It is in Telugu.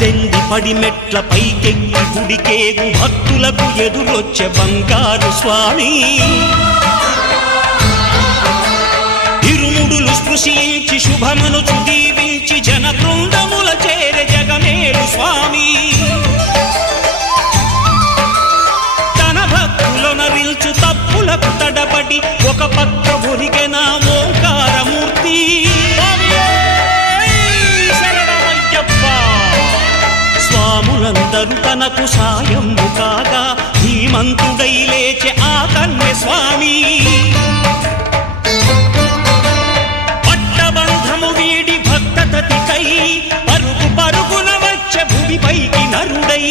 18 పడిమెట్ల పైకెక్కి గుడికేగు భక్తులకు ఎదురొచ్చే బంగారు స్వామి ఇరుముడులు స్పృశించి శుభమనుచు దీవించి జన బృందముల చేరే జగమేలు స్వామి తన భక్తులనరిల్చు తప్పులకు తడబడి ఒక పక్క ఒరిగెన ఓంకారమూర్తి స్వాములందరూ తనకు సాయము కాగా ధీమంతుడై లేచే ఆ కన్య స్వామి పట్టబంధము వీడి భక్తతతికై పరుగు పరుగున వచ్చే భూమిపైకి నరుడై